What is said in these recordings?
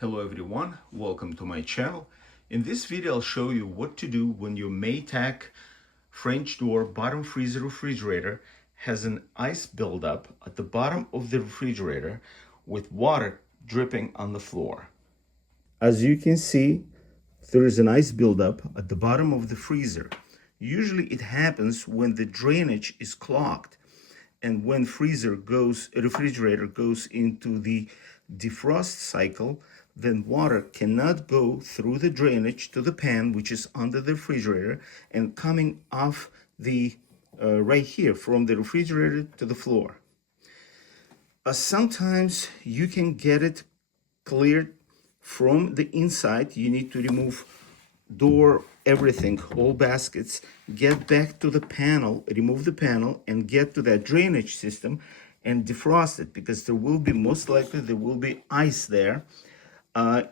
Hello everyone, welcome to my channel. In this video I'll show you what to do when your Maytag French door bottom freezer refrigerator has an ice buildup at the bottom of the refrigerator with water dripping on the floor. As you can see, there is an ice buildup at the bottom of the freezer. Usually it happens when the drainage is clogged and when refrigerator goes into the defrost cycle, then water cannot go through the drainage to the pan, which is under the refrigerator, and coming off the right here from the refrigerator to the floor. Sometimes you can get it cleared from the inside. You need to remove door, everything, all baskets, get back to the panel, remove the panel, and get to that drainage system and defrost it, because there will be, most likely, there will be ice there.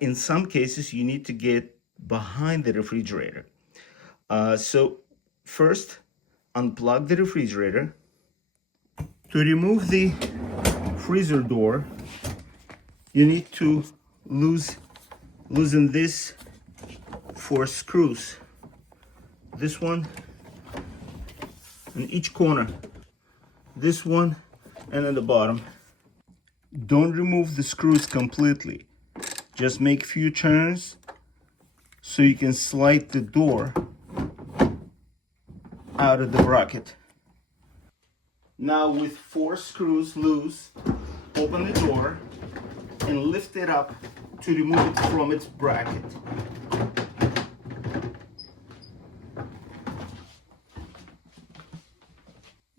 In some cases, you need to get behind the refrigerator. So first, unplug the refrigerator. To remove the freezer door, you need to loosen this 4 screws. This one in each corner, this one, and at the bottom. Don't remove the screws completely. Just make few turns so you can slide the door out of the bracket. Now with 4 screws loose, open the door and lift it up to remove it from its bracket.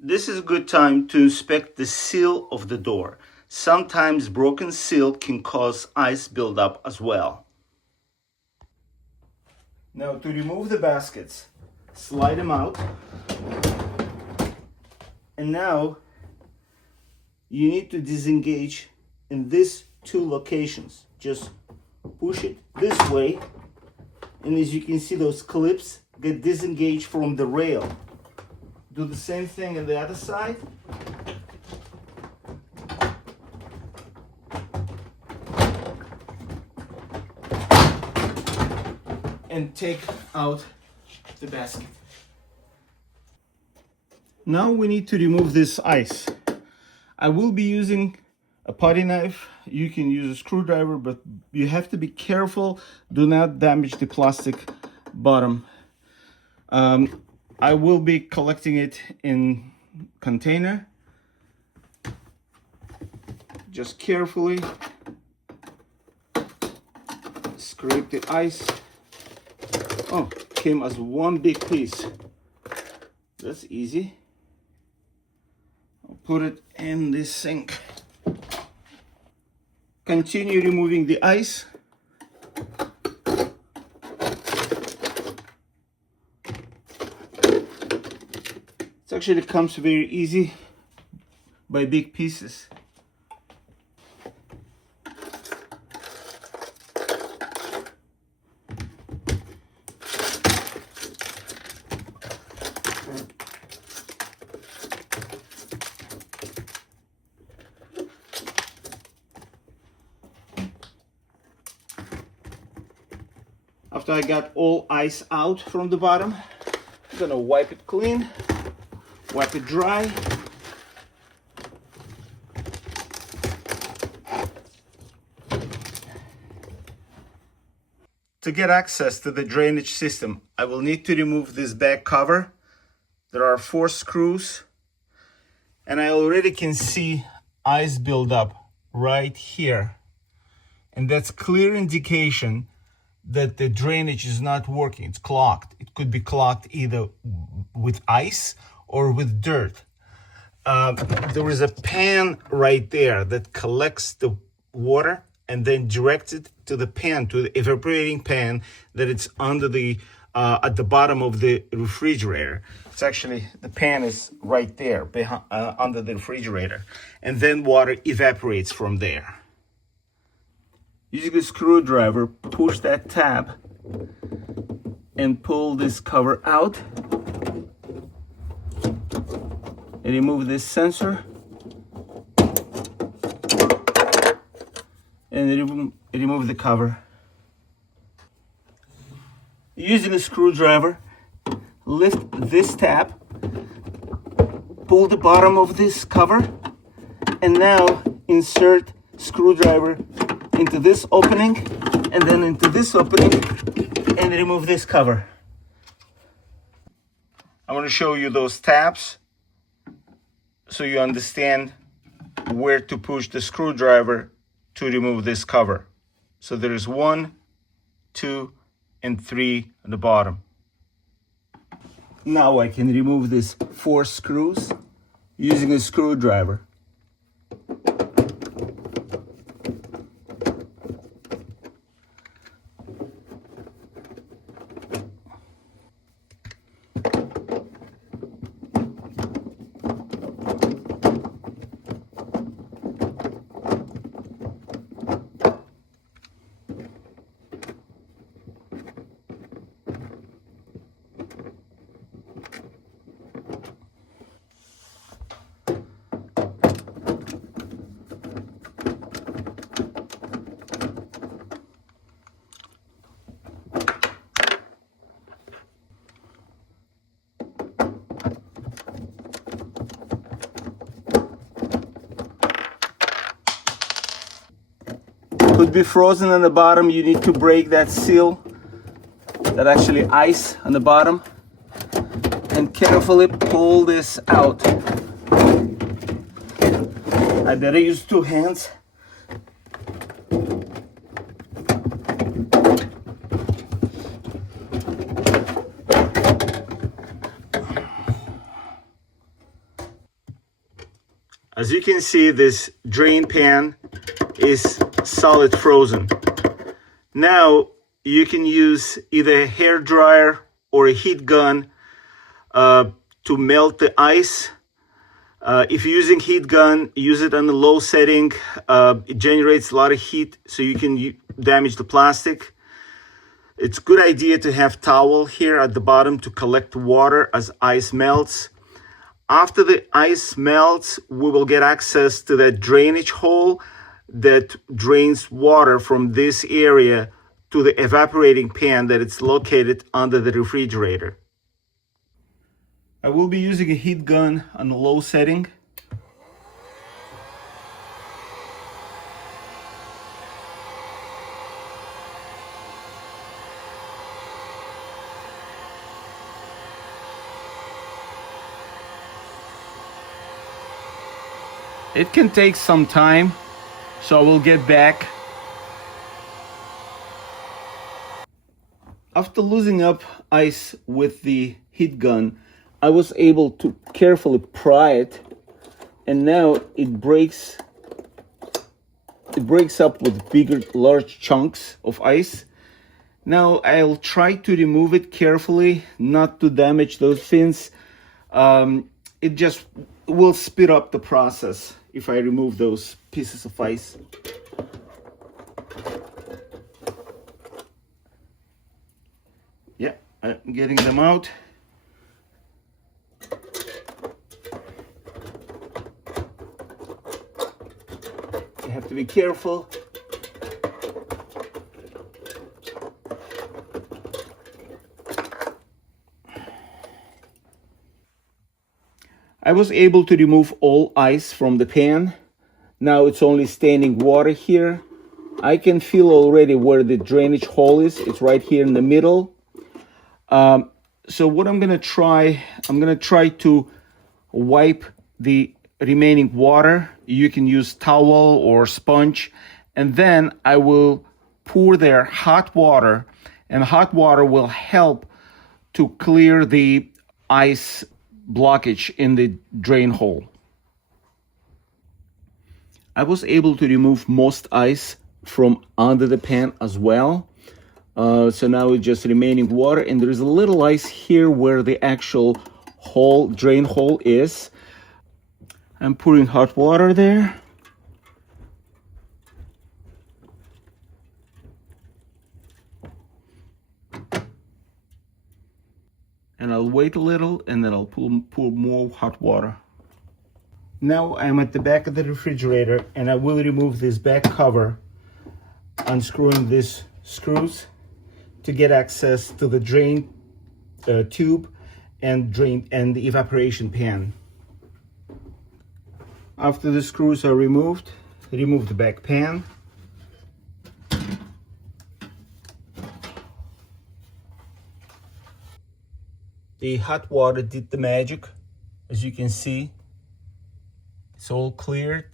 This is a good time to inspect the seal of the door. Sometimes broken seal can cause ice buildup as well. Now to remove the baskets, slide them out. And now you need to disengage in these 2 locations. Just push it this way, and as you can see, those clips get disengaged from the rail. Do the same thing on the other side. And take out the basket. Now we need to remove this ice. I will be using a putty knife. You can use a screwdriver, but you have to be careful. Do not damage the plastic bottom. I will be collecting it in container. Just carefully scrape the ice. Oh, came as one big piece. That's easy. I'll put it in this sink. Continue removing the ice. It actually comes very easy by big pieces. After I got all ice out from the bottom, I'm gonna wipe it clean, wipe it dry. To get access to the drainage system, I will need to remove this back cover. There are 4 screws, and I already can see ice buildup right here. And that's clear indication that the drainage is not working. It's clogged. It could be clogged either with ice or with dirt. There is a pan right there that collects the water and then directs it to the pan, to the evaporating pan that it's under the at the bottom of the refrigerator. It's actually, the pan is right there behind, under the refrigerator, and then water evaporates from there. Using a screwdriver, push that tab and pull this cover out and remove this sensor and remove the cover. Using a screwdriver, lift this tab, pull the bottom of this cover, and now insert screwdriver into this opening and then into this opening and remove this cover. I want to show you those tabs so you understand where to push the screwdriver to remove this cover. So there is 1, 2, and 3 at the bottom. Now I can remove these 4 screws using a screwdriver. Could be frozen on the bottom. You need to break that seal, that actually ice on the bottom, and carefully pull this out. I better use 2 hands. As you can see, this drain pan is solid frozen. Now you can use either a hair dryer or a heat gun to melt the ice. If you're using heat gun, use it on the low setting. It generates a lot of heat, so you can damage the plastic. It's a good idea to have towel here at the bottom to collect water as ice melts. After the ice melts, we will get access to that drainage hole that drains water from this area to the evaporating pan that it's located under the refrigerator. I will be using a heat gun on the low setting. It can take some time, so I will get back. After loosening up ice with the heat gun, I was able to carefully pry it, and now it breaks up with bigger, large chunks of ice. Now I'll try to remove it carefully, not to damage those fins. It just will speed up the process if I remove those pieces of ice. Yeah, I'm getting them out. You have to be careful. I was able to remove all ice from the pan. Now it's only standing water here. I can feel already where the drainage hole is. It's right here in the middle. So what I'm gonna try to wipe the remaining water. You can use towel or sponge, and then I will pour there hot water, and hot water will help to clear the ice blockage in the drain hole. I was able to remove most ice from under the pan as well. So now it's just remaining water, and there is a little ice here where the actual drain hole is. I'm pouring hot water there. And I'll wait a little, and then I'll pour more hot water. Now I'm at the back of the refrigerator, and I will remove this back cover unscrewing these screws to get access to the drain tube and the evaporation pan. After the screws are removed, remove the back pan. The hot water did the magic. As you can see, it's all cleared,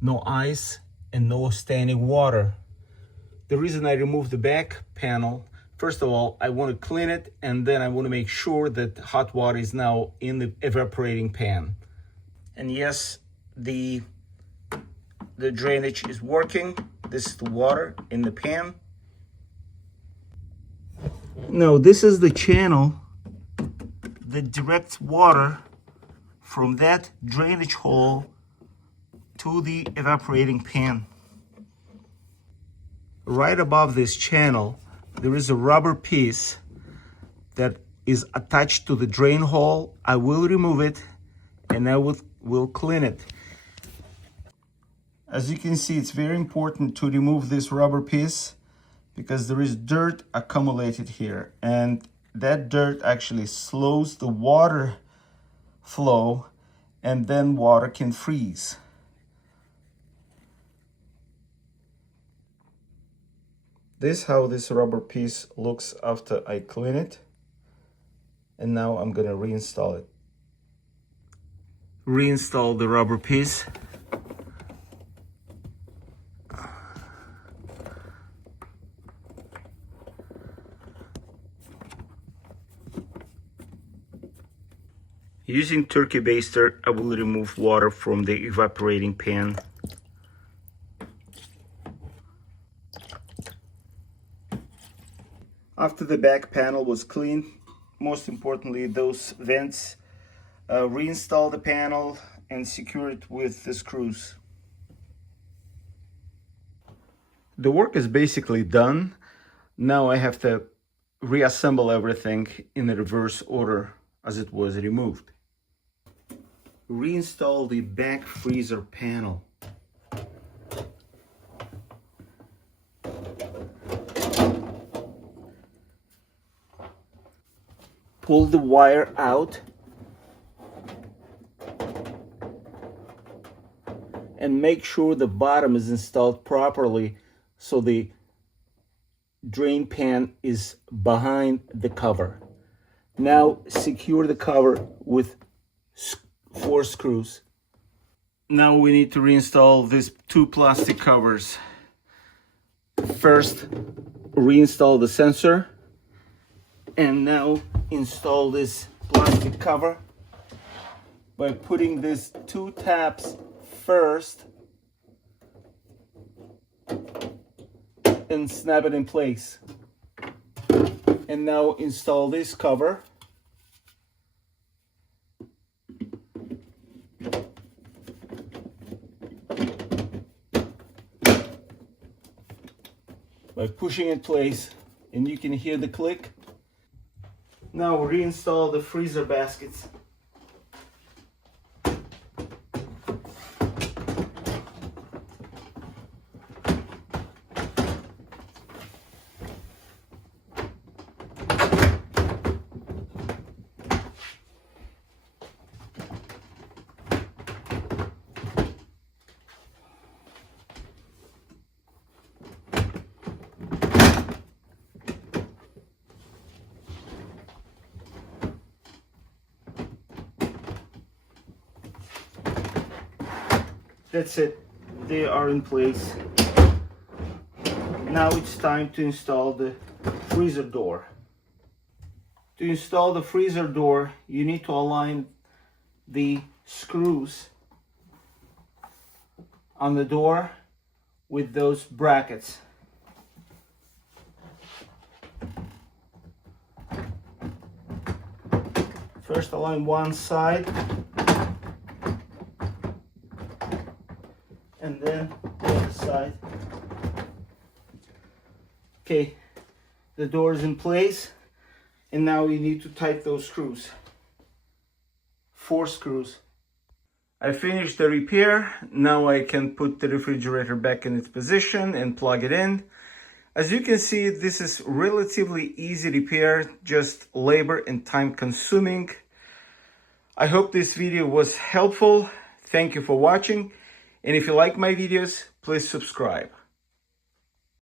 no ice and no standing water. The reason I removed the back panel, first of all, I want to clean it, and then I want to make sure that hot water is now in the evaporating pan. And yes, the drainage is working. This is the water in the pan. Now this is the channel that directs water from that drainage hole to the evaporating pan. Right above this channel, there is a rubber piece that is attached to the drain hole. I will remove it and I will clean it. As you can see, it's very important to remove this rubber piece because there is dirt accumulated here, and that dirt actually slows the water flow, and then water can freeze. This is how this rubber piece looks after I clean it. And now I'm gonna reinstall it. Reinstall the rubber piece. Using turkey baster, I will remove water from the evaporating pan. After the back panel was cleaned, most importantly those vents, reinstall the panel and secure it with the screws. The work is basically done. Now I have to reassemble everything in the reverse order as it was removed. Reinstall the back freezer panel. Pull the wire out and make sure the bottom is installed properly so the drain pan is behind the cover. Now secure the cover with 4 screws. Now we need to reinstall these 2 plastic covers. First, reinstall the sensor, and now install this plastic cover by putting these 2 tabs first and snap it in place. And now install this cover. By pushing in place, and you can hear the click. Now reinstall the freezer baskets. That's it, they are in place. Now it's time to install the freezer door. To install the freezer door, you need to align the screws on the door with those brackets. First align one side, and then the other side. Okay, the door is in place, and now you need to tighten those screws. 4 screws. I finished the repair. Now I can put the refrigerator back in its position and plug it in. As you can see, this is relatively easy repair, just labor and time consuming. I hope this video was helpful. Thank you for watching. And if you like my videos, please subscribe.